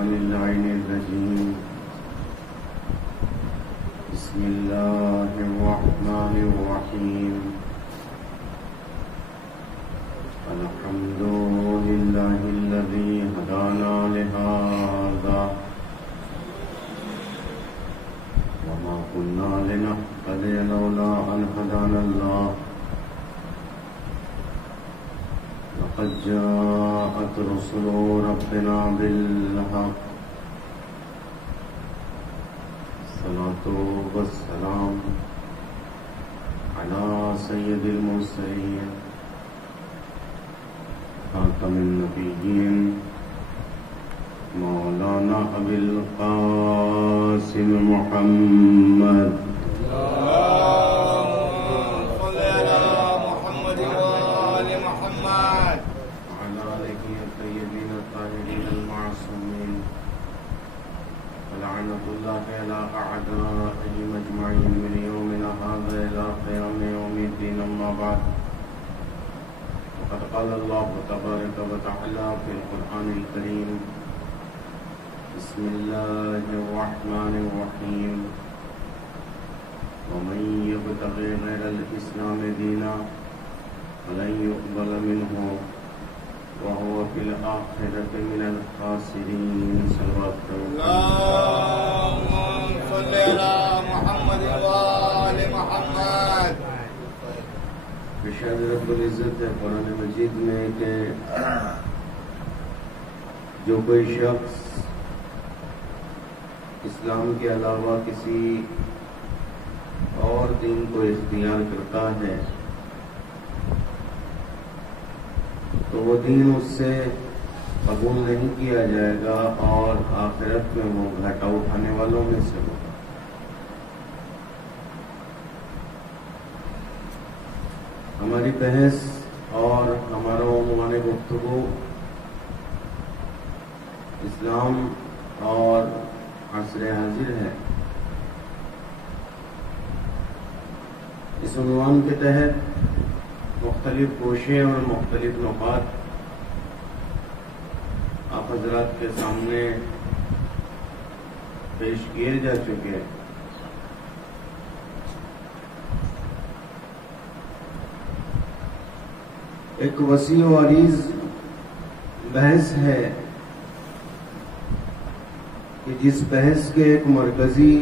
الشيطان اللعين الرجيم بسم الله الرحمن الرحيم الحمد لله الذي هدانا لهذا وما كنا لنهتدي لولا أن هدانا الله لقد جاءت رسل ربنا بالحق الصلاة والسلام على سيد المرسلين خاتم النبيين مولانا أبي القاسم محمد أعدائهم أجمعين من يومنا هذا إلى قيام يوم الدين أما بعد وقد قال الله تبارك وتعالى في القرآن الكريم بسم الله الرحمن الرحيم ومن يبتغي غير الإسلام دينا فلن يقبل منه وهو في الآخرة من الخاسرين صلوات اللهم صل على محمد وآل محمد. ارشاد رب العزت ہے قرآن مجید میں کہ جو کوئی شخص اسلام کے علاوہ کسی اور دین کو اختیار کرتا ہے تو وہ دین اس سے قبول نہیں کیا جائے گا اور آخرت میں وہ گھاٹا اٹھانے والوں میں سے ہوگا۔ ہماری بحث اور ہمارا عنوان گفتگو اسلام اور عصر حاضر ہے۔ اس عنوان کے تحت مختلف گوشے اور مختلف نکات آپ حضرات کے سامنے پیش کیے جا چکے ہیں۔ ایک وسیع و عریض بحث ہے کہ جس بحث کے ایک مرکزی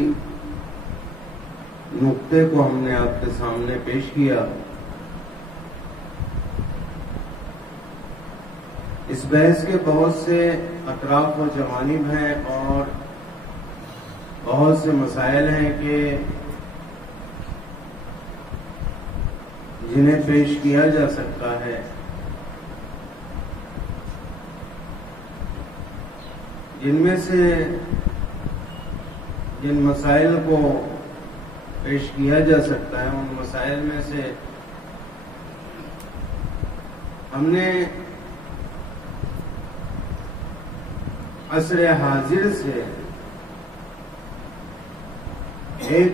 نقطے کو ہم نے آپ کے سامنے پیش کیا۔ اس بحث کے بہت سے اطراف و جوانب ہیں اور بہت سے مسائل ہیں کہ جنہیں پیش کیا جا سکتا ہے۔ جن میں سے جن مسائل کو پیش کیا جا سکتا ہے ان مسائل میں سے ہم نے عصر حاضر سے ایک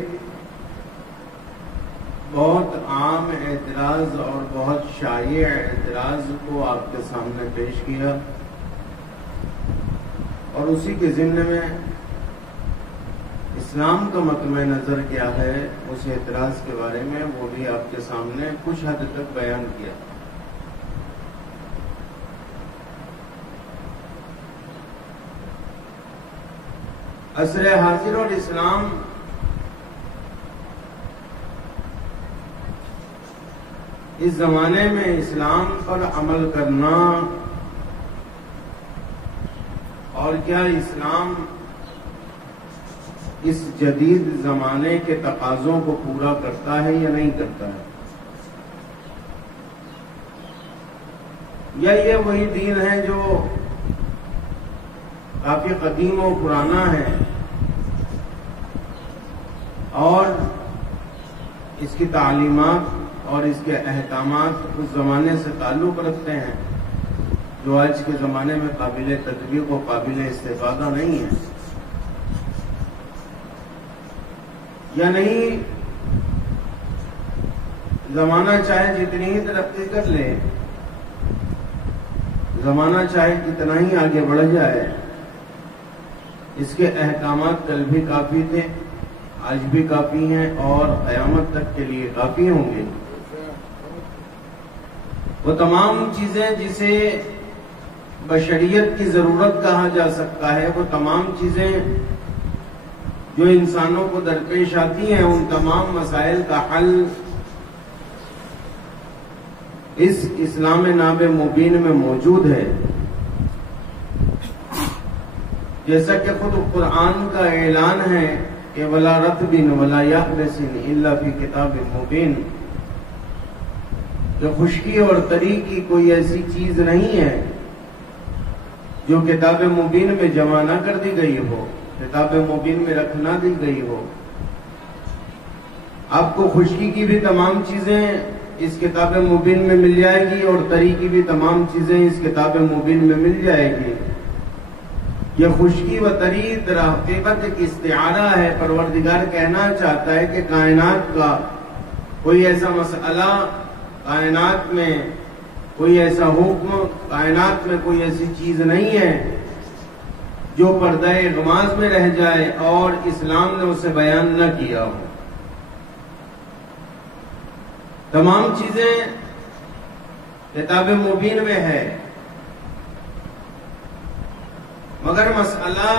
بہت عام اعتراض اور بہت شائع اعتراض کو آپ کے سامنے پیش کیا اور اسی کے ضمن میں اسلام کا مطمع نظر کیا ہے اس اعتراض کے بارے میں وہ بھی آپ کے سامنے کچھ حد تک بیان کیا۔ عصر حاضر اور اسلام اس زمانے میں اسلام پر عمل کرنا اور کیا اسلام اس جدید زمانے کے تقاضوں کو پورا کرتا ہے یا نہیں کرتا ہے، یا یہ وہی دین ہے جو کافی قدیم و پرانا ہے اور اس کی تعلیمات اور اس کے احکامات اس زمانے سے تعلق رکھتے ہیں جو آج کے زمانے میں قابل تطبیق و قابل استفادہ نہیں ہے، یا نہیں زمانہ چاہے جتنی ہی ترقی کر لے، زمانہ چاہے کتنا ہی آگے بڑھ جائے، اس کے احکامات کل بھی کافی تھے، آج بھی کافی ہیں اور قیامت تک کے لیے کافی ہوں گے۔ وہ تمام چیزیں جسے بشریت کی ضرورت کہا جا سکتا ہے، وہ تمام چیزیں جو انسانوں کو درپیش آتی ہیں، ان تمام مسائل کا حل اس اسلام ناب مبین میں موجود ہے۔ جیسا کہ خود قرآن کا اعلان ہے کہ وَلَا رَطْبٍ وَلَا يَابِسٍ إِلَّا فِي كِتَابٍ مُبِينٍ، کہ خشکی اور تری کی کوئی ایسی چیز نہیں ہے جو کتاب مبین میں جمع نہ کر دی گئی ہو، کتاب مبین میں رکھ نہ دی گئی ہو۔ آپ کو خشکی کی بھی تمام چیزیں اس کتاب مبین میں مل جائے گی اور تری کی بھی تمام چیزیں اس کتاب مبین میں مل جائے گی۔ یہ خشکی و تری در حقیقت ایک استعارہ ہے۔ پروردگار کہنا چاہتا ہے کہ کائنات کا کوئی ایسا مسئلہ، کائنات میں کوئی ایسا حکم، کائنات میں کوئی ایسی چیز نہیں ہے جو پردہ غماز میں رہ جائے اور اسلام نے اسے بیان نہ کیا ہو۔ تمام چیزیں کتاب مبین میں ہے، مگر مسئلہ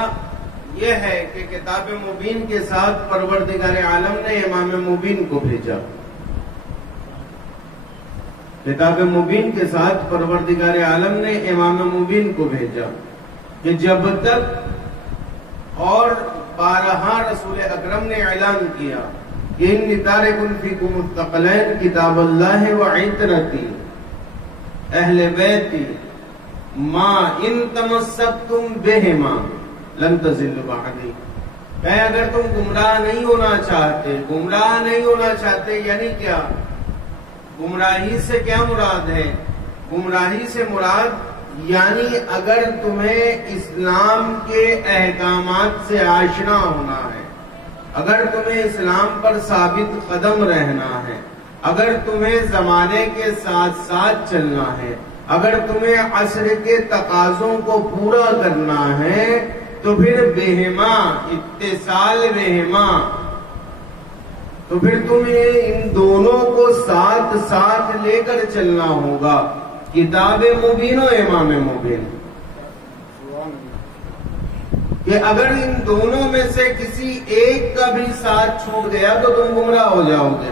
یہ ہے کہ کتاب مبین کے ساتھ پروردگار عالم نے امام مبین کو بھیجا۔ کتاب مبین کے ساتھ پروردگار عالم نے امام مبین کو بھیجا کہ جب تک، اور بارہا رسول اکرم نے اعلان کیا کہ انی تارک فیکم الثقلین کتاب اللہ وعترتی اہل بیتی ما ان تمسکتم بہما لن تضلوا بعدی۔ کہ اگر تم گمراہ نہیں ہونا چاہتے یعنی کیا؟ گمراہی سے کیا مراد ہے؟ گمراہی سے مراد یعنی اگر تمہیں اسلام کے احکامات سے آشنا ہونا ہے، اگر تمہیں اسلام پر ثابت قدم رہنا ہے، اگر تمہیں زمانے کے ساتھ ساتھ چلنا ہے، اگر تمہیں عصر کے تقاضوں کو پورا کرنا ہے، تو پھر بہما اتصال بہما، تو پھر تمہیں ان دونوں کو ساتھ ساتھ لے کر چلنا ہوگا، کتاب مبین و امام مبین۔ کہ اگر ان دونوں میں سے کسی ایک کا بھی ساتھ چھوٹ گیا تو تم گمراہ ہو جاؤ گے،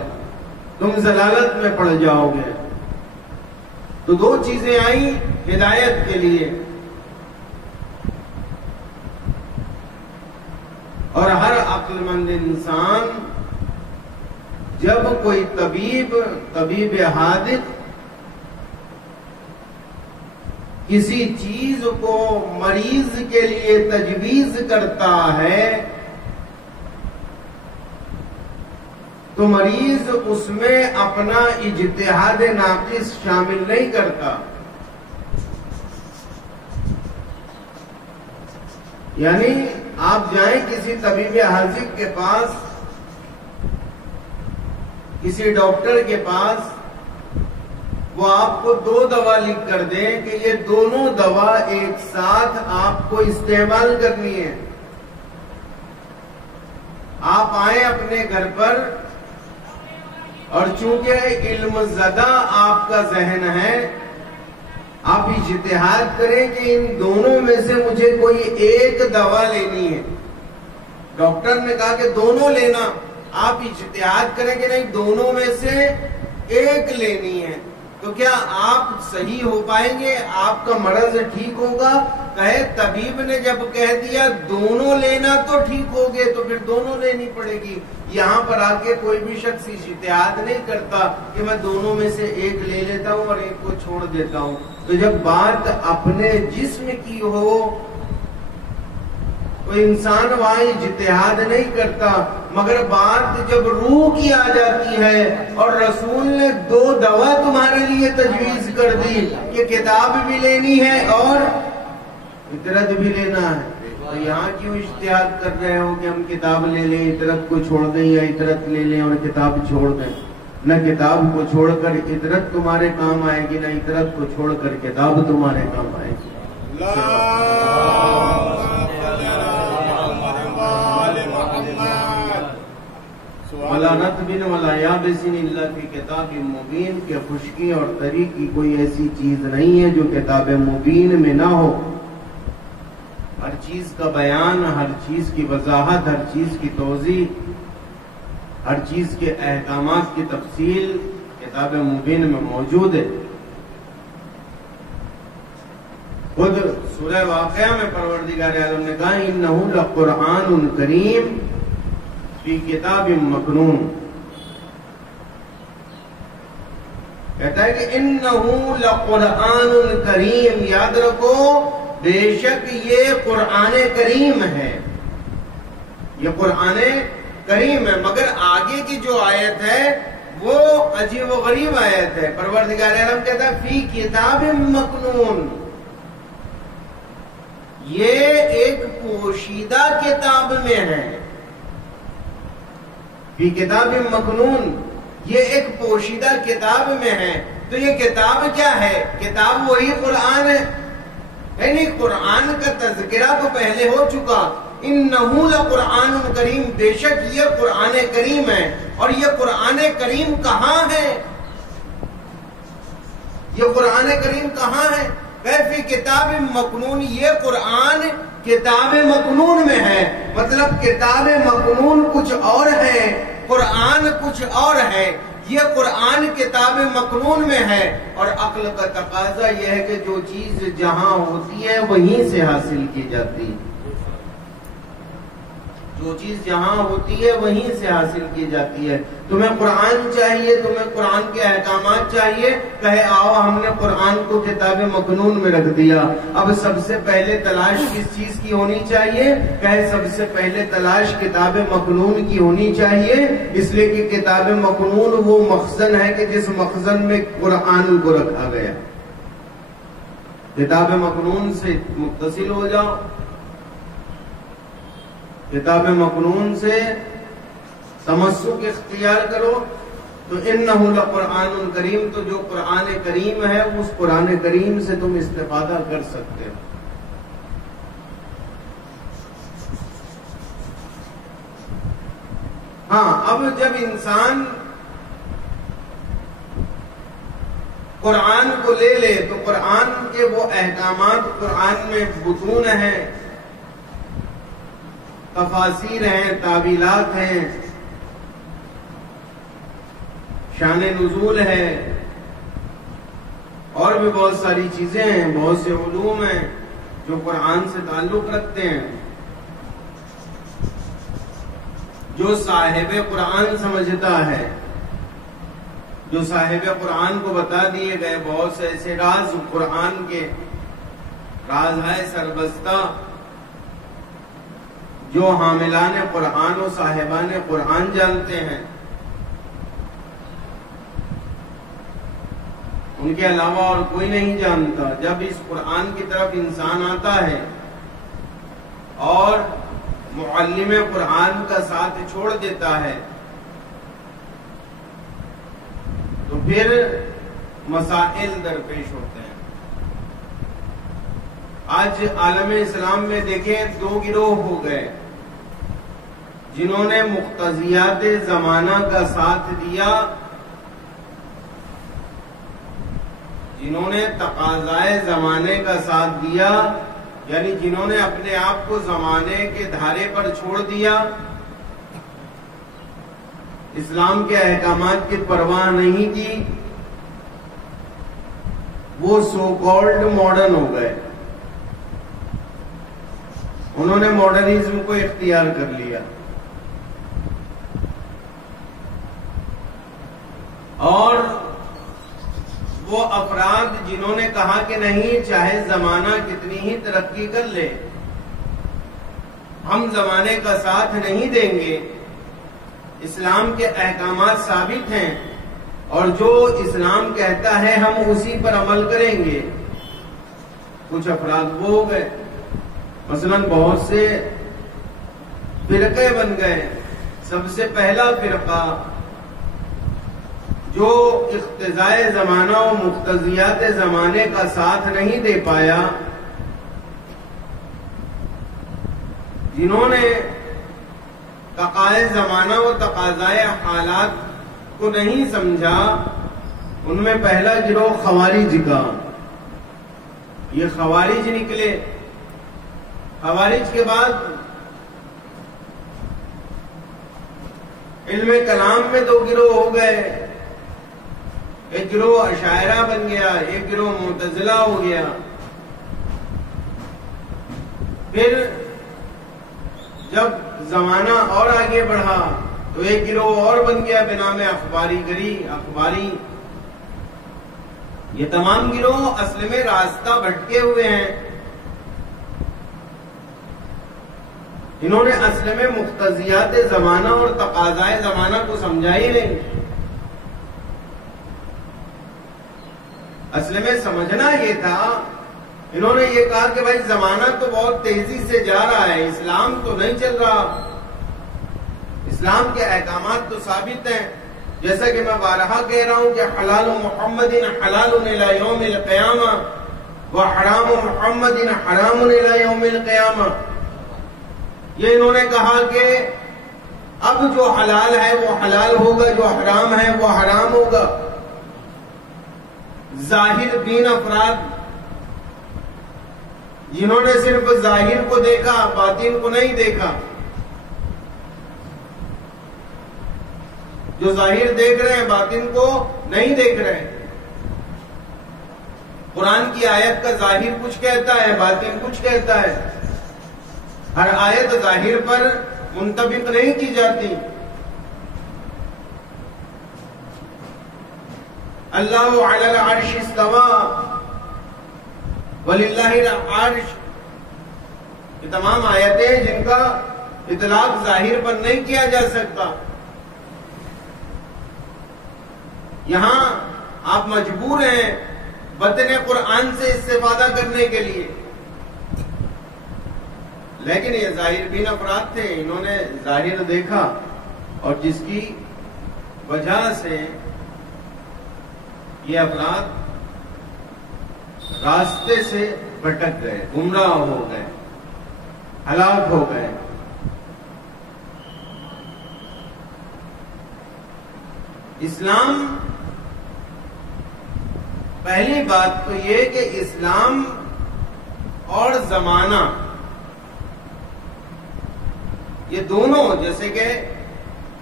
تم ضلالت میں پڑ جاؤ گے۔ تو دو چیزیں آئیں ہدایت کے لیے، اور ہر عقل مند انسان جب کوئی طبیب حاذق کسی چیز کو مریض کے لیے تجویز کرتا ہے تو مریض اس میں اپنا اجتہاد ناقص شامل نہیں کرتا۔ یعنی آپ جائیں کسی طبیب حاذق کے پاس، کسی ڈاکٹر کے پاس، وہ آپ کو دو دوا لکھ کر دیں کہ یہ دونوں دوا ایک ساتھ آپ کو استعمال کرنی ہے۔ آپ آئیں اپنے گھر پر، اور چونکہ علم زدہ آپ کا ذہن ہے، آپ اجتہاد کریں کہ ان دونوں میں سے مجھے کوئی ایک دوا لینی ہے۔ ڈاکٹر نے کہا کہ دونوں لینا، آپ اجتہاد کریں کہ نہیں دونوں میں سے ایک لینی ہے، تو کیا آپ صحیح ہو پائیں گے؟ آپ کا مرض ٹھیک ہوگا؟ کہے طبیب نے جب کہہ دیا دونوں لینا تو ٹھیک ہوگے، تو پھر دونوں لینی پڑے گی۔ یہاں پر آ کے کوئی بھی شخص اجتہاد نہیں کرتا کہ میں دونوں میں سے ایک لے لیتا ہوں اور ایک کو چھوڑ دیتا ہوں۔ تو جب بات اپنے جسم کی ہو تو انسان وہاں اجتہاد نہیں کرتا، مگر بات جب روح کی آ جاتی ہے اور رسول نے دو دوا تمہارے لیے تجویز کر دی کہ کتاب بھی لینی ہے اور اطرت بھی لینا ہے، تو یہاں کیوں اجتہاد کر رہے ہو کہ ہم کتاب لے لیں، اطرت کو چھوڑ دیں، یا اطرت لے لیں اور کتاب چھوڑ دیں؟ نہ کتاب کو چھوڑ کر اطرت تمہارے کام آئے گی، نہ اطرت کو چھوڑ کر کتاب تمہارے کام آئے گی۔ ولا رطب ولا یابس الا فی کتاب مبین، کہ خشکی اور تری کی کوئی ایسی چیز نہیں ہے جو کتاب مبین میں نہ ہو۔ ہر چیز کا بیان، ہر چیز کی وضاحت، ہر چیز کی توضیح، ہر چیز کے احکامات کی تفصیل کتاب مبین میں موجود ہے۔ خود سورہ واقعہ میں پروردگار عالم نے کہا انہ لقرآن کریم فی کتاب مکنون، کہتا ہے کہ انہ لقرآن کریم، یاد رکھو بے شک یہ قرآن کریم ہے، یہ قرآن کریم ہے۔ مگر آگے کی جو آیت ہے وہ عجیب و غریب آیت ہے۔ پروردگار عالم کہتا ہے فی کتاب مکنون، یہ ایک پوشیدہ کتاب میں ہے۔ فی کتاب مکنون، یہ ایک پوشیدہ کتاب میں ہے۔ تو یہ کتاب کیا ہے؟ کتاب وہی قرآن ہے، یعنی قرآن کا تذکرہ تو پہلے ہو چکا، انہ لقرآن کریم، بے شک یہ قرآن کریم ہے۔ اور یہ قرآن کریم کہاں ہے؟ یہ قرآن کریم کہاں ہے؟ فی کتاب مکنون، یہ قرآن کتاب مکنون میں ہے۔ مطلب کتاب مکنون کچھ اور ہے، قرآن کچھ اور ہے۔ یہ قرآن کتاب مکنون میں ہے۔ اور عقل کا تقاضا یہ ہے کہ جو چیز جہاں ہوتی ہے وہیں سے حاصل کی جاتی ہے، جو چیز جہاں ہوتی ہے وہیں سے حاصل کی جاتی ہے۔ تمہیں قرآن چاہیے، تمہیں قرآن کے احکامات چاہیے، کہے آؤ ہم نے قرآن کو کتاب مکنون میں رکھ دیا۔ اب سب سے پہلے تلاش کس چیز کی ہونی چاہیے؟ کہے سب سے پہلے تلاش کتاب مکنون کی ہونی چاہیے، اس لیے کہ کتاب مکنون وہ مخزن ہے کہ جس مخزن میں قرآن کو رکھا گیا۔ کتاب مکنون سے متصل ہو جاؤ، کتاب مکنون سے تمسک اختیار کرو، تو انہ لقرآن کریم، تو جو قرآن کریم ہے اس قرآن کریم سے تم استفادہ کر سکتے ہو۔ ہاں، اب جب انسان قرآن کو لے لے تو قرآن کے وہ احکامات، قرآن میں بطون ہیں، تفاسیر ہیں، تعویلات ہیں، شان نزول ہے، اور بھی بہت ساری چیزیں ہیں، بہت سے علوم ہیں جو قرآن سے تعلق رکھتے ہیں۔ جو صاحب قرآن سمجھتا ہے، جو صاحب قرآن کو بتا دیے گئے بہت سے ایسے راز قرآن کے، راز ہے سربستہ، جو حاملان قرآن و صاحبان قرآن جانتے ہیں، ان کے علاوہ اور کوئی نہیں جانتا۔ جب اس قرآن کی طرف انسان آتا ہے اور معلم قرآن کا ساتھ چھوڑ دیتا ہے تو پھر مسائل درپیش ہوتے ہیں۔ آج عالم اسلام میں دیکھیں دو گروہ ہو گئے، جنہوں نے مقتضیات زمانہ کا ساتھ دیا، جنہوں نے تقاضائے زمانے کا ساتھ دیا، یعنی جنہوں نے اپنے آپ کو زمانے کے دھارے پر چھوڑ دیا، اسلام کے احکامات کی پرواہ نہیں کی، وہ سو کالڈ ماڈرن ہو گئے۔ انہوں نے ماڈرنزم کو اختیار کر لیا، اور وہ افراد جنہوں نے کہا کہ نہیں، چاہے زمانہ کتنی ہی ترقی کر لے، ہم زمانے کا ساتھ نہیں دیں گے، اسلام کے احکامات ثابت ہیں اور جو اسلام کہتا ہے ہم اسی پر عمل کریں گے، کچھ افراد وہ ہو گئے۔ مثلا بہت سے فرقے بن گئے۔ سب سے پہلا فرقہ جو اقتضائے زمانہ و مقتضیات زمانے کا ساتھ نہیں دے پایا، جنہوں نے تقاضۂ زمانہ و تقاضۂ حالات کو نہیں سمجھا، ان میں پہلا گروہ خوارج کا، یہ خوارج نکلے۔ خوارج کے بعد علم کلام میں دو گروہ ہو گئے، ایک گروہ اشاعرہ بن گیا، ایک گروہ معتزلہ ہو گیا۔ پھر جب زمانہ اور آگے بڑھا تو ایک گروہ اور بن گیا بنام اخباری۔ یہ تمام گروہ اصل میں راستہ بھٹکے ہوئے ہیں، انہوں نے اصل میں مقتضیات زمانہ اور تقاضائے زمانہ کو سمجھا ہی نہیں۔ اصل میں سمجھنا یہ تھا، انہوں نے یہ کہا کہ بھائی زمانہ تو بہت تیزی سے جا رہا ہے، اسلام تو نہیں چل رہا، اسلام کے احکامات تو ثابت ہیں، جیسا کہ میں بارہا کہہ رہا ہوں کہ حلال محمد حلال الی یوم القیامہ وحرام محمد حرام الی یوم القیامہ۔ یہ انہوں نے کہا کہ اب جو حلال ہے وہ حلال ہوگا، جو حرام ہے وہ حرام ہوگا۔ ظاہر بین افراد جنہوں نے صرف ظاہر کو دیکھا، باطن کو نہیں دیکھا، جو ظاہر دیکھ رہے ہیں باطن کو نہیں دیکھ رہے ہیں۔ قرآن کی آیت کا ظاہر کچھ کہتا ہے، باطن کچھ کہتا ہے، ہر آیت ظاہر پر منطبق نہیں کی جاتی۔ اللہ علی العرش استوى وللہ العرش، یہ تمام آیتیں جن کا اطلاق ظاہر پر نہیں کیا جا سکتا، یہاں آپ مجبور ہیں بطن قرآن سے استفادہ کرنے کے لیے۔ لیکن یہ ظاہر بین افراد تھے، انہوں نے ظاہر دیکھا اور جس کی وجہ سے یہ افراد راستے سے بھٹک گئے، گمراہ ہو گئے، ہلاک ہو گئے۔ اسلام، پہلی بات تو یہ کہ اسلام اور زمانہ یہ دونوں، جیسے کہ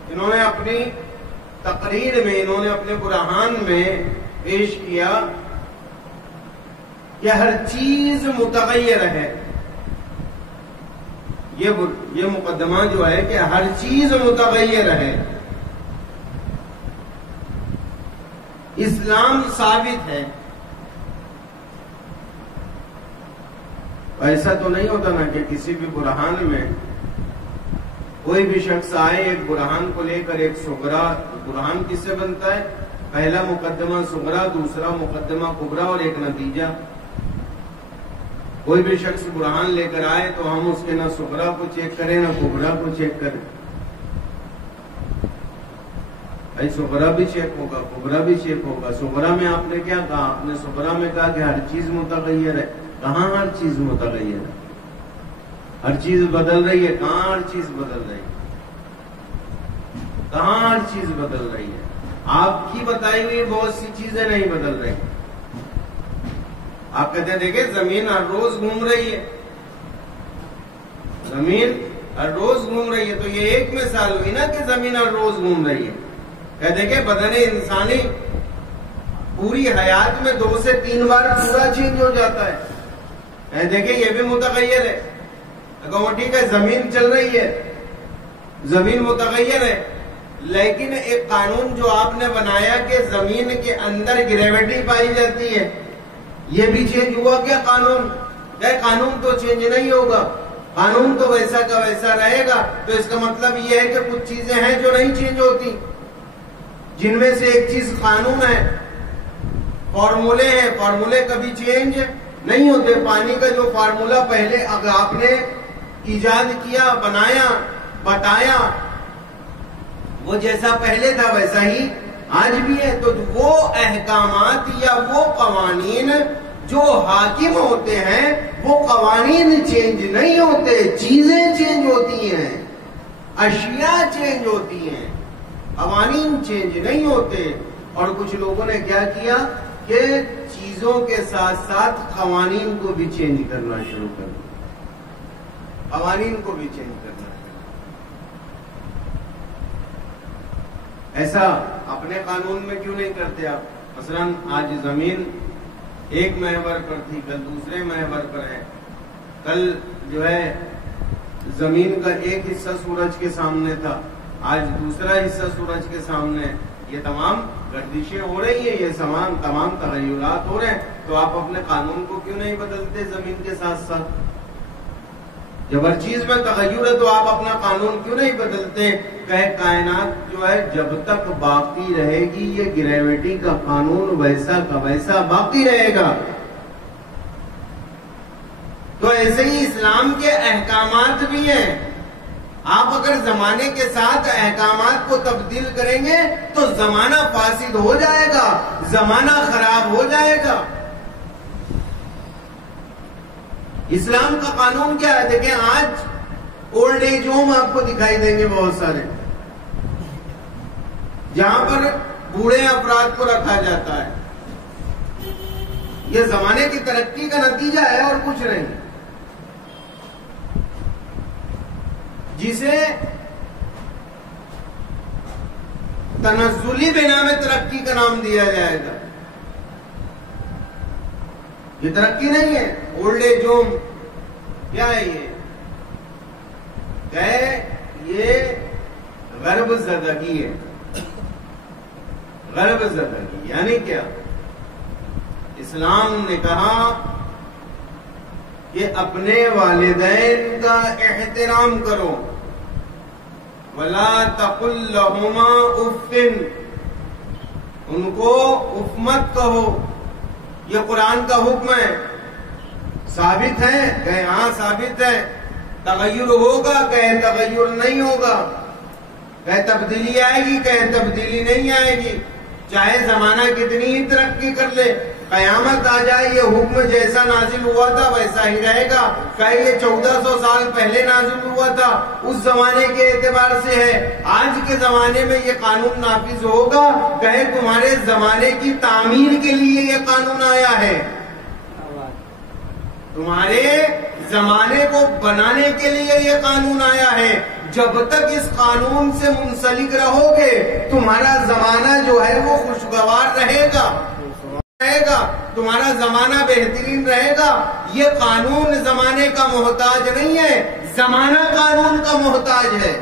انہوں نے اپنی تقریر میں، انہوں نے اپنے برہان میں پیش کیا کہ ہر چیز متغیر ہے، یہ مقدمہ جو ہے کہ ہر چیز متغیر ہے، اسلام ثابت ہے۔ ایسا تو نہیں ہوتا نا کہ کسی بھی برہان میں کوئی بھی شخص آئے ایک برہان کو لے کر، ایک صغرا برہان کس سے بنتا ہے؟ پہلا مقدمہ صغرا، دوسرا مقدمہ کبرا اور ایک نتیجہ۔ کوئی بھی شخص برہان لے کر آئے تو ہم اس کے نہ صغرا کو چیک کریں نہ کبرا کو چیک کریں، بھائی صغرا بھی چیک ہوگا، کبرا بھی چیک ہوگا۔ صغرا میں آپ نے کیا کہا؟ آپ نے صغرا میں کہا کہ ہر چیز متغیر ہے۔ کہاں ہر چیز متغیر ہے؟ ہر چیز بدل رہی ہے، کہاں ہر چیز بدل رہی ہے؟ کہاں ہر چیز بدل رہی ہے؟ آپ کی بتائی ہوئی بہت سی چیزیں نہیں بدل رہی۔ آپ کہتے ہیں دیکھیں زمین ہر روز گھوم رہی ہے، زمین ہر روز گھوم رہی ہے، تو یہ ایک مثال ہوئی نا کہ زمین ہر روز گھوم رہی ہے۔ کہتے کہ بدن انسانی پوری حیات میں 2 سے 3 بار پورا چینج ہو جاتا ہے۔ کہتے کہ یہ بھی متغیر ہے۔ اگر وہ ٹھیک ہے، زمین چل رہی ہے، زمین متغیر ہے، لیکن ایک قانون جو آپ نے بنایا کہ زمین کے اندر گریویٹی پائی جاتی ہے، یہ بھی چینج ہوا کیا قانون؟ کہ قانون تو چینج نہیں ہوگا، قانون تو ویسا کا ویسا رہے گا۔ تو اس کا مطلب یہ ہے کہ کچھ چیزیں ہیں جو نہیں چینج ہوتی، جن میں سے ایک چیز قانون ہے، فارمولے ہیں، فارمولے کبھی چینج نہیں ہوتے۔ پانی کا جو فارمولا پہلے اگر آپ نے ایجاد کیا، بنایا، بتایا، وہ جیسا پہلے تھا ویسا ہی آج بھی ہے۔ تو وہ احکامات یا وہ قوانین جو حاکم ہوتے ہیں، وہ قوانین چینج نہیں ہوتے، چیزیں چینج ہوتی ہیں۔ اشیاء چینج ہوتی ہیں، قوانین چینج نہیں ہوتے. اور کچھ لوگوں نے کیا کیا کہ چیزوں کے ساتھ ساتھ قوانین کو بھی چینج کرنا شروع کر دیا. قوانین کو بھی چینج کرنا شروع. ایسا اپنے قانون میں کیوں نہیں کرتے آپ؟ مثلا آج زمین ایک محور پر تھی، کل دوسرے محور پر ہے. کل جو ہے زمین کا ایک حصہ سورج کے سامنے تھا، آج دوسرا حصہ سورج کے سامنے ہے. یہ تمام گردشیں ہو رہی ہیں، یہ تمام تغیرات ہو رہے ہیں. تو آپ اپنے قانون کو کیوں نہیں بدلتے زمین کے ساتھ ساتھ؟ جب ہر چیز میں تغیر ہے تو آپ اپنا قانون کیوں نہیں بدلتے؟ کہ کائنات جو ہے جب تک باقی رہے گی یہ گریویٹی کا قانون ویسا کا ویسا باقی رہے گا. تو ایسے ہی اسلام کے احکامات بھی ہیں. آپ اگر زمانے کے ساتھ احکامات کو تبدیل کریں گے تو زمانہ فاسد ہو جائے گا، زمانہ خراب ہو جائے گا. اسلام کا قانون کیا ہے؟ دیکھیں آج اولڈ ایج ہوم آپ کو دکھائی دیں گے بہت سارے، جہاں پر بوڑھے افراد کو رکھا جاتا ہے. یہ زمانے کی ترقی کا نتیجہ ہے اور کچھ نہیں. جسے تنزلی بنا میں ترقی کا نام دیا جائے گا. یہ ترقی نہیں ہے. اولڈ ایج ہوم کیا ہے؟ یہ غرب زدگی ہے. غرب زدگی یعنی کیا؟ اسلام نے کہا کہ اپنے والدین کا احترام کرو. وَلَا تَقُلْ لَهُمَا اُفٍّ، ان کو اف مت کہو. یہ قرآن کا حکم ہے. ثابت ہے؟ کہ ہاں ثابت ہے. تغیر ہوگا؟ کہ تغیر نہیں ہوگا. کہ تبدیلی آئے گی؟ کہ تبدیلی نہیں آئے گی. چاہے زمانہ کتنی ہی ترقی کر لے، قیامت آ جائے یہ حکم جیسا نازل ہوا تھا ویسا ہی رہے گا. کہ یہ 1400 سال پہلے نازل ہوا تھا اس زمانے کے اعتبار سے ہے. آج کے زمانے میں یہ قانون نافذ ہوگا. کہ تمہارے زمانے کی تعمیر کے لیے یہ قانون آیا ہے، تمہارے زمانے کو بنانے کے لیے یہ قانون آیا ہے. جب تک اس قانون سے منسلک رہو گے تمہارا زمانہ جو ہے وہ خوشگوار رہے گا، تمہارا زمانہ بہترین رہے گا. یہ قانون زمانے کا محتاج نہیں ہے، زمانہ قانون کا محتاج ہے.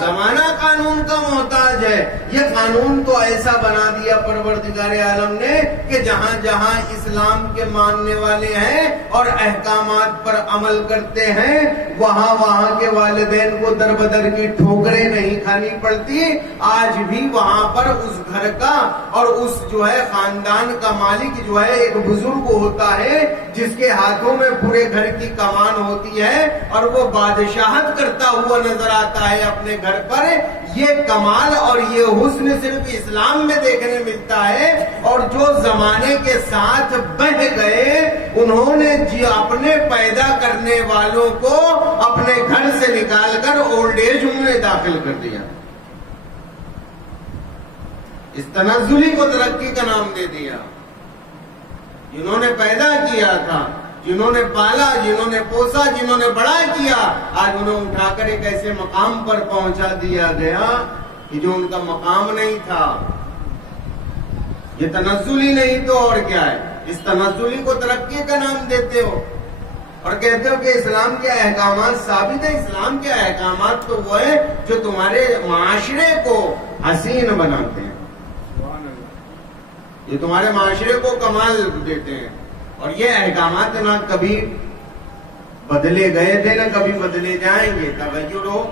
زمانہ قانون کا محتاج ہے. یہ قانون تو ایسا بنا دیا پروردگار عالم نے کہ جہاں جہاں اسلام کے ماننے والے ہیں اور احکامات پر عمل کرتے ہیں وہاں وہاں کے والدین کو در بدر کی ٹھوکریں نہیں کھانی پڑتی. آج بھی وہاں پر اس گھر کا اور اس جو ہے خاندان کا مالک جو ہے ایک بزرگ ہوتا ہے جس کے ہاتھوں میں پورے گھر کی کمان ہوتی ہے اور وہ بادشاہت کرتا ہوا نظر آتا ہے اپنے گھر پر. یہ کمال اور یہ حسن صرف اسلام میں دیکھنے ملتا ہے. اور جو زمانے کے ساتھ بہہ گئے انہوں نے اپنے پیدا کرنے والوں کو اپنے گھر سے نکال کر اولڈ ایج ہوم میں داخل کر دیا. اس تنزلی کو ترقی کا نام دے دیا. جنہوں نے پیدا کیا تھا، جنہوں نے پالا، جنہوں نے پوسا، جنہوں نے بڑا کیا، آج انہیں اٹھا کر ایک ایسے مقام پر پہنچا دیا گیا کہ جو ان کا مقام نہیں تھا. یہ تنزلی نہیں تو اور کیا ہے؟ اس تنزلی کو ترقی کا نام دیتے ہو اور کہتے ہو کہ اسلام کے احکامات ثابت ہیں. اسلام کے احکامات تو وہ ہیں جو تمہارے معاشرے کو حسین بناتے ہیں، یہ تمہارے معاشرے کو کمال دیتے ہیں. اور یہ احکامات نہ کبھی بدلے گئے تھے نہ کبھی بدلے جائیں گے. تغیر ہو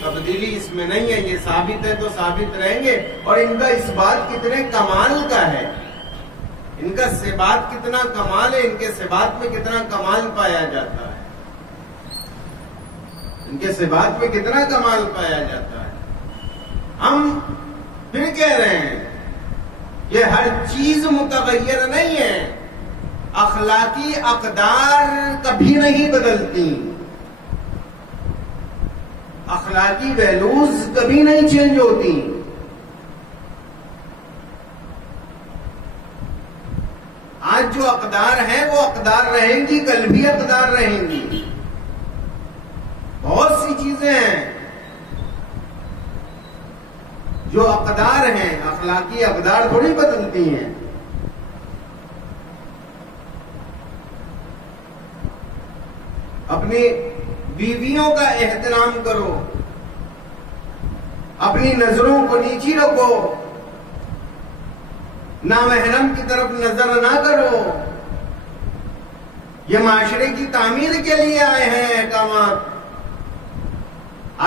تبدیلی اس میں نہیں ہے. یہ ثابت ہے تو ثابت رہیں گے. اور ان کا اس بات کتنے کمال کا ہے، ان کا ثبات کتنا کمال ہے، ان کے ثبات میں کتنا کمال پایا جاتا ہے، ان کے ثبات میں کتنا کمال پایا جاتا ہے. ہم پھر کہہ رہے ہیں یہ ہر چیز متغیر نہیں ہے. اخلاقی اقدار کبھی نہیں بدلتی، اخلاقی ویلوز کبھی نہیں چینج ہوتی. آج جو اقدار ہیں وہ اقدار رہیں گی، کل بھی اقدار رہیں گی. بہت سی چیزیں ہیں جو اقدار ہیں، اخلاقی اقدار تھوڑی بدلتی ہیں. اپنی بیویوں کا احترام کرو، اپنی نظروں کو نیچی رکھو، نامحرم کی طرف نظر نہ کرو. یہ معاشرے کی تعمیر کے لیے آئے ہیں احکامات.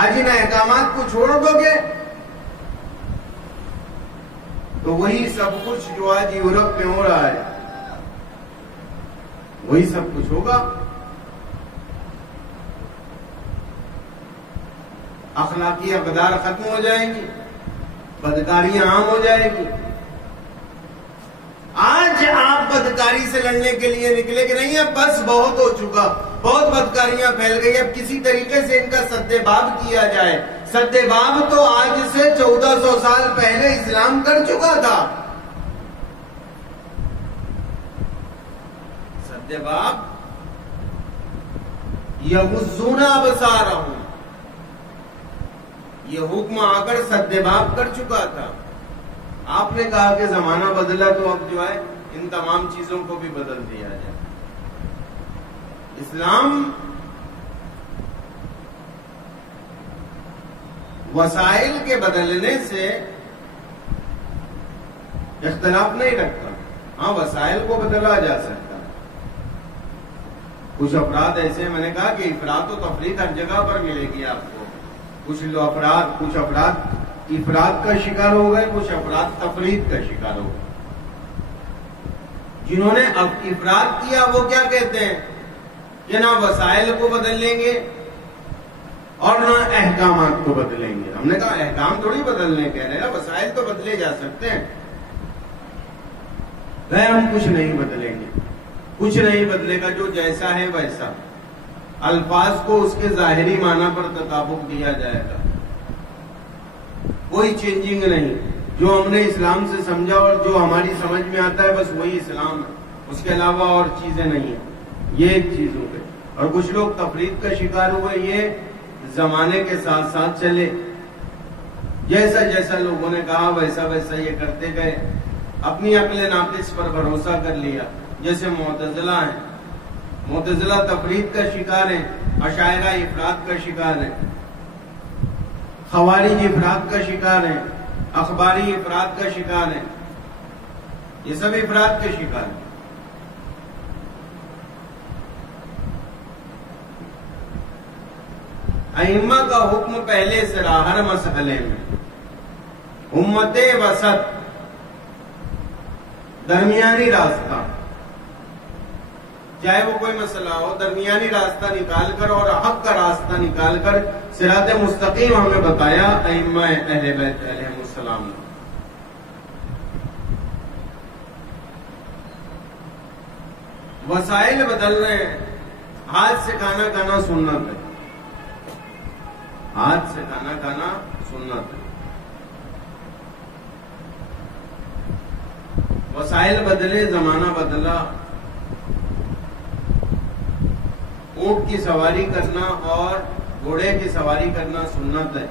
آج ان احکامات کو چھوڑ دو گے تو وہی سب کچھ جو آج یورپ میں ہو رہا ہے وہی سب کچھ ہوگا. اخلاقی اقدار ختم ہو جائیں گی، بدکاریاں عام ہو جائیں گی. آج آپ بدکاری سے لڑنے کے لیے نکلے کہ نہیں، اب بس بہت ہو چکا، بہت بدکاریاں پھیل گئی، اب کسی طریقے سے ان کا سد باب کیا جائے. سد باب تو آج سے 1400 سال پہلے اسلام کر چکا تھا. سد باب یغضون ابصارہم، یہ حکم آ کر سد باب کر چکا تھا. آپ نے کہا کہ زمانہ بدلا تو اب جو ہے ان تمام چیزوں کو بھی بدل دیا جائے. اسلام وسائل کے بدلنے سے اختلاف نہیں رکھتا. ہاں، وسائل کو بدلا جا سکتا. کچھ افراد ایسے، میں نے کہا کہ افراد و تفریط ہر جگہ پر ملے گی آپ کو. کچھ افراد افراد کا شکار ہو گئے، کچھ افراد تفریط کا شکار ہو گئے. جنہوں نے اب افراد کیا وہ کیا کہتے ہیں کہ نہ وسائل کو بدل لیں گے اور نہ احکامات کو بدلیں گے. ہم نے کہا احکام تھوڑی بدلنے کہہ رہے ہیں، وسائل تو بدلے جا سکتے ہیں. ہم کچھ نہیں بدلیں گے، کچھ نہیں بدلے گا، جو جیسا ہے ویسا. الفاظ کو اس کے ظاہری معنی پر تطابق دیا جائے گا، کوئی چینجنگ نہیں. جو ہم نے اسلام سے سمجھا اور جو ہماری سمجھ میں آتا ہے بس وہی اسلام ہے، اس کے علاوہ اور چیزیں نہیں ہیں. یہ ایک چیز ہو گئی. اور کچھ لوگ تفریط کا شکار ہوئے، یہ زمانے کے ساتھ ساتھ چلے، جیسا جیسا لوگوں نے کہا ویسا ویسا یہ کرتے گئے. اپنی عقل ناقص پر بھروسہ کر لیا. جیسے معتزلہ ہیں، معتزلہ تفریط کا شکار ہیں، اشاعرہ افراد کا شکار ہیں، خوارج افراد کا شکار ہیں، اخباری افراد کا شکار ہیں. یہ سب افراد کے شکار ہیں. ائمہ کا حکم پہلے سے رہا ہر مسئلے میں، امت وسط، درمیانی راستہ. چاہے وہ کوئی مسئلہ ہو، درمیانی راستہ نکال کر اور حق کا راستہ نکال کر صراط مستقیم ہمیں بتایا ائمہ اہل بیت علیہم السلام نے. وسائل بدل رہے ہیں. ہاتھ سے کھانا کھانا سنت ہے، ہاتھ سے کھانا کھانا سنت ہے. وسائل بدلے، زمانہ بدلا. اونٹ کی سواری کرنا اور گھوڑے کی سواری کرنا سنت ہے.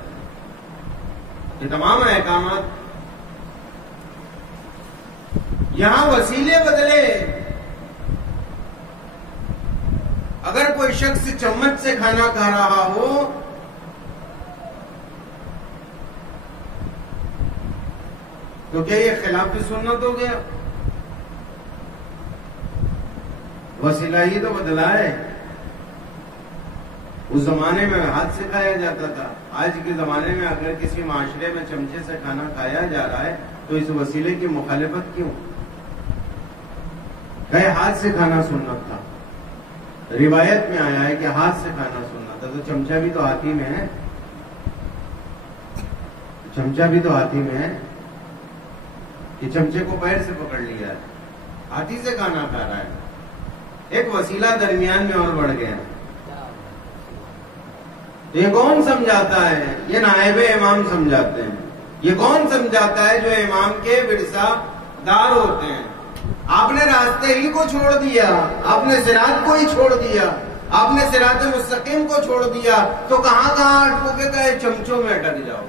یہ تمام احکامات. یہاں وسیلے بدلے. اگر کوئی شخص چمچ سے کھانا کھا رہا ہو تو کیا یہ خلاف سنت ہو گیا؟ وسیلہ ہی تو بدلا ہے. اس زمانے میں ہاتھ سے کھایا جاتا تھا. آج کے زمانے میں اگر کسی معاشرے میں چمچے سے کھانا کھایا جا رہا ہے تو اس وسیلے کی مخالفت کیوں؟ کہ ہاتھ سے کھانا سنت تھا. روایت میں آیا ہے کہ ہاتھ سے کھانا سنت تھا. تو چمچا بھی تو ہاتھی میں ہے، چمچا بھی تو ہاتھی میں ہے. یہ چمچے کو پیر سے پکڑ لیا ہے، ہاتھی سے کھانا کھا رہا ہے. ایک وسیلہ درمیان میں اور بڑھ گیا. یہ کون سمجھاتا ہے؟ یہ نائب امام سمجھاتے ہیں. یہ کون سمجھاتا ہے؟ جو امام کے ورثہ دار ہوتے ہیں. آپ نے راستے ہی کو چھوڑ دیا، آپ نے صراط کو ہی چھوڑ دیا، آپ نے صراط مستقیم کو چھوڑ دیا، تو کہاں کہاں اٹکو کے کہے چمچوں میں اٹک جاؤ،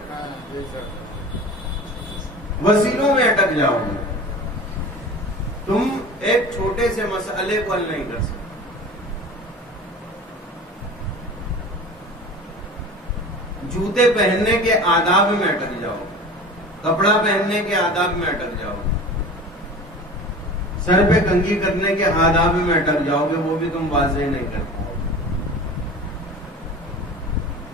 وسیلوں میں اٹک جاؤ. تم ایک چھوٹے سے مسئلے کو حل نہیں کر سکتے. جوتے پہننے کے آداب میں اٹک جاؤ، کپڑا پہننے کے آداب میں اٹک جاؤ، سر پہ کنگھی کرنے کے آداب میں اٹک جاؤ گے، وہ بھی تم واضح نہیں کر پاؤ.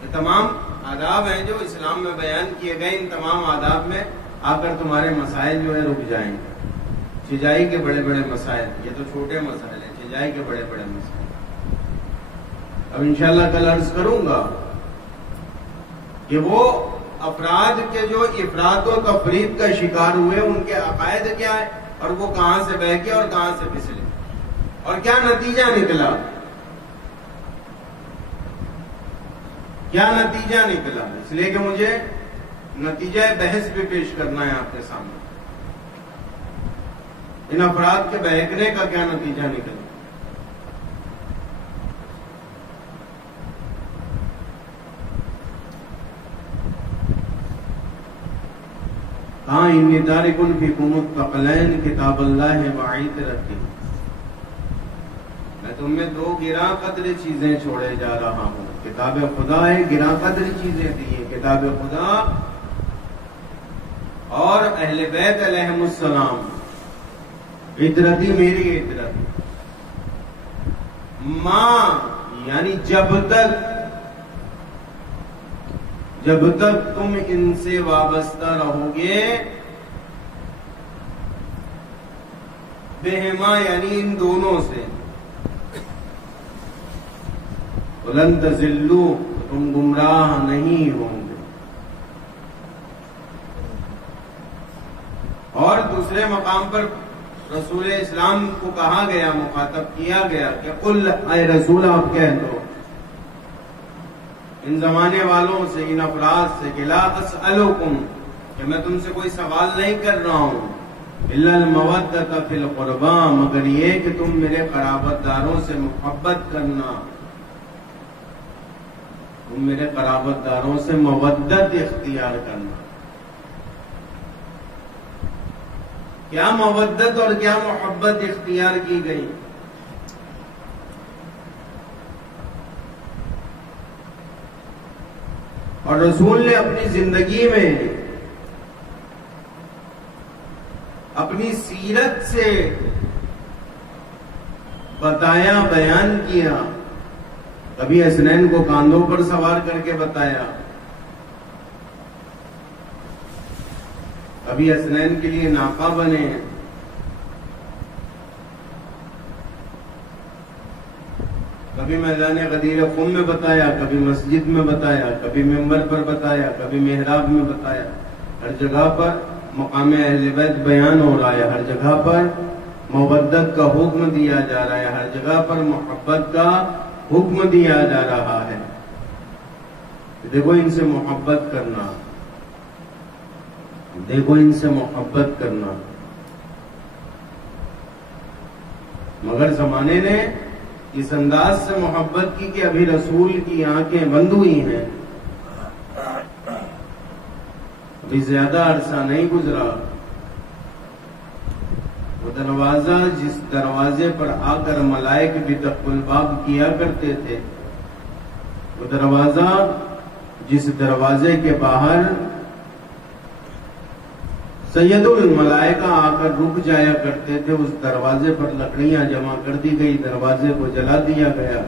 یہ تمام آداب ہیں جو اسلام میں بیان کیے گئے. ان تمام آداب میں آ کر تمہارے مسائل جو ہے رک جائیں گے. چھجائی کے بڑے بڑے مسائل، یہ تو چھوٹے مسائل ہیں، چھجائی کے بڑے بڑے مسائل. اب انشاءاللہ کل عرض کروں گا کہ وہ افراد کے جو افراط و تفریط کا شکار ہوئے، ان کے عقائد کیا ہے، اور وہ کہاں سے بہ کے اور کہاں سے پھسلے، اور کیا نتیجہ نکلا. کیا نتیجہ نکلا؟ اس لیے کہ مجھے نتیجہ بحث بھی پیش کرنا ہے آپ کے سامنے. ان افراد کے بہکنے کا کیا نتیجہ نکلا. ہاں انی تارکن فیکم الثقلین کتاب اللہ وعید رکھی. میں تم میں دو گراں قدر چیزیں چھوڑے جا رہا ہوں. کتاب خدا ہے، گراں قدر چیزیں دی ہیں، کتاب خدا اور اہل بیت علیہم السلام. عطرتی میری عطرت. ماں یعنی جب تک تم ان سے وابستہ رہو گے، بہما یعنی ان دونوں سے، لن تضلوا، تم گمراہ نہیں ہوں گے. اور دوسرے مقام پر رسول اسلام کو کہا گیا، مخاطب کیا گیا کہ قل اے رسول آپ کہہ دو ان زمانے والوں سے، ان افراد سے کہ لا اسألکم، کہ میں تم سے کوئی سوال نہیں کر رہا ہوں، الا المودۃ فی القربى، مگر یہ کہ تم میرے قرابت داروں سے محبت کرنا، تم میرے قرابت داروں سے مودت اختیار کرنا. کیا مودت اور کیا محبت اختیار کی گئی؟ اور رسول نے اپنی زندگی میں اپنی سیرت سے بتایا، بیان کیا. کبھی حسنین کو کاندھوں پر سوار کر کے بتایا، کبھی حسنین کے لیے ناقہ بنے، کبھی میدان غدیر خم میں بتایا، کبھی مسجد میں بتایا، کبھی ممبر پر بتایا، کبھی محراب میں بتایا. ہر جگہ پر مقام اہل بیت بیان ہو رہا ہے، ہر جگہ پر مودت کا حکم دیا جا رہا ہے، ہر جگہ پر محبت کا حکم دیا جا رہا ہے. دیکھو ان سے محبت کرنا، دیکھو ان سے محبت کرنا. مگر زمانے نے اس انداز سے محبت کی کہ ابھی رسول کی آنکھیں بند ہوئی ہیں، ابھی زیادہ عرصہ نہیں گزرا. وہ دروازہ جس دروازے پر آ کر ملائک بھی دق الباب کیا کرتے تھے، وہ دروازہ جس دروازے کے باہر سید الملائکہ آ کر رک جایا کرتے تھے، اس دروازے پر لکڑیاں جمع کر دی گئی، دروازے کو جلا دیا گیا.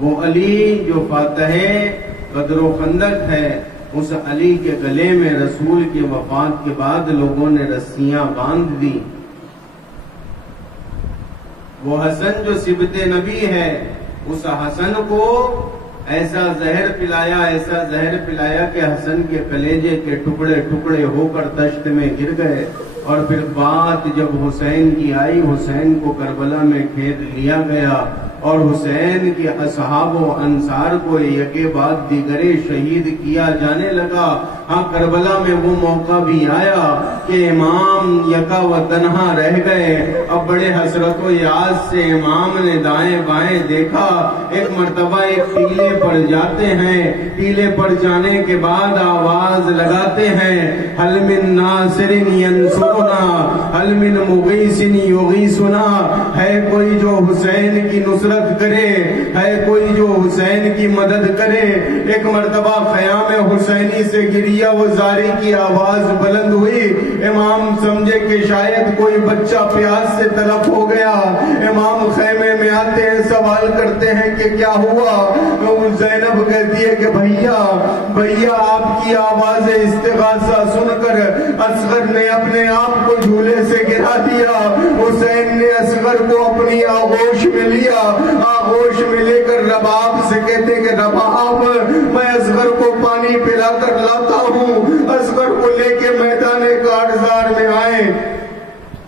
وہ علی جو فاتح بدر و خندق ہے، اس علی کے گلے میں رسول کی وفات کے بعد لوگوں نے رسیاں باندھ دی. وہ حسن جو سبط نبی ہے، اس حسن کو ایسا زہر پلایا، ایسا زہر پلایا کہ حسن کے کلیجے کے ٹکڑے ٹکڑے ہو کر دشت میں گر گئے. اور پھر بات جب حسین کی آئی، حسین کو کربلا میں کھید لیا گیا اور حسین کے اصحاب و انصار کو یکے بعد دیگرے شہید کیا جانے لگا۔ ہاں کربلا میں وہ موقع بھی آیا کہ امام یکا و تنہا رہ گئے۔ اب بڑے حسرت و یاس سے امام نے دائیں بائیں دیکھا، ایک مرتبہ ایک ٹیلے پر جاتے ہیں، ٹیلے پر جانے کے بعد آواز لگاتے ہیں، حل من ناصر ینصرنا حل من مغیث یغیثنا، ہے کوئی جو حسین کی نصرت کرے، ہے کوئی جو حسین کی مدد کرے۔ ایک مرتبہ خیام حسینی سے گریہ و زاری کی آواز بلند ہوئی، امام سمجھے کہ شاید کوئی بچہ پیاس سے تلف ہو گیا۔ امام خیمے میں آتے ہیں، سوال کرتے ہیں کہ کیا ہوا؟ زینب کہتی ہے کہ بھیا آپ کی آواز استغاثہ سن کر اصغر نے اپنے آپ کو جھولے سے گرا دیا۔ حسین نے اصغر کو اپنی آغوش میں لیا، آغوش میں لے کر رباب سے کہتے کہ رباب میں اصغر کو پانی پلا کر لاتا ہوں۔ اصغر کو لے کے میدان کارزار میں آئے۔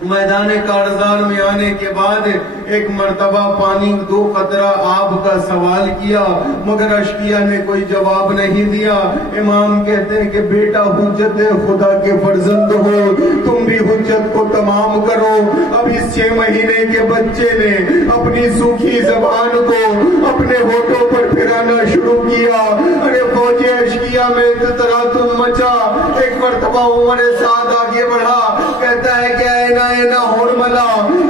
میدان کارزار میں آنے کے بعد ایک مرتبہ پانی 2 قطرہ آب کا سوال کیا، مگر اشقیہ نے کوئی جواب نہیں دیا۔ امام کہتے ہیں کہ بیٹا حجت خدا کے فرزند ہو، تم بھی حجت کو تمام کرو۔ اب اس 6 مہینے کے بچے نے اپنی سوکھی زبان کو اپنے ہونٹوں پر پھرانا شروع کیا۔ ارے فوج اشقیہ میں تتراتم مچا۔ ایک مرتبہ عمر سعد آگے بڑھا، کہتا ہے کہ اینا ہرملا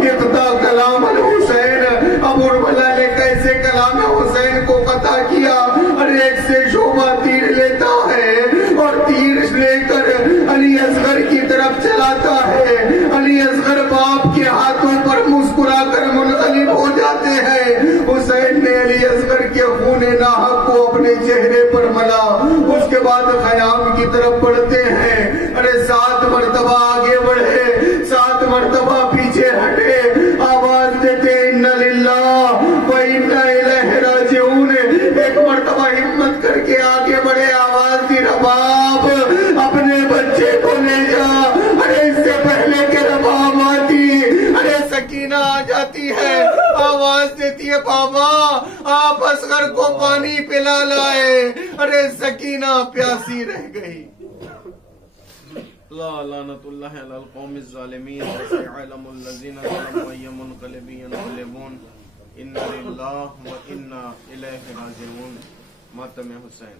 اقتا کلام الحسین۔ اب ہرملا نے کیسے کلام حسین کو قطع کیا؟ ارے ایک سے شعبہ تیر لیتا ہے اور تیر لے کر علی اصغر کی طرف چلاتا ہے۔ علی اصغر باپ کے ہاتھوں پر مسکرا کر منقلب ہو جاتے ہیں۔ حسین نے علی اصغر کے خون ناحق کو اپنے چہرے پر ملا۔ اس کے بعد خیام کی طرف بڑھتے ہیں۔ ارے 7 مرتبہ آگے بڑھے، 7 مرتبہ پیچھے ہٹے، آواز دیتے اِنَّ لِلَّهِ وَإِنَّا إِلَيْهِ رَاجِعُونَ۔ ایک مرتبہ ہمت کر کے آگے بڑھے، آواز دی رباب اپنے بچے کو لے جا۔ ارے اس سے پہلے کہ رباب آتی، ارے سکینہ آ جاتی ہے، آواز دیتی ہے بابا آپ اصغر کو پانی پلا لائے۔ ارے سکینہ پیاسی رہ گئی۔ لا لعنت اللہ علی القوم الظالمین وسيعلم الذین ظلموا أي منقلب ينقلبون إنا للہ وإنا إلیہ راجعون۔ ماتم حسین۔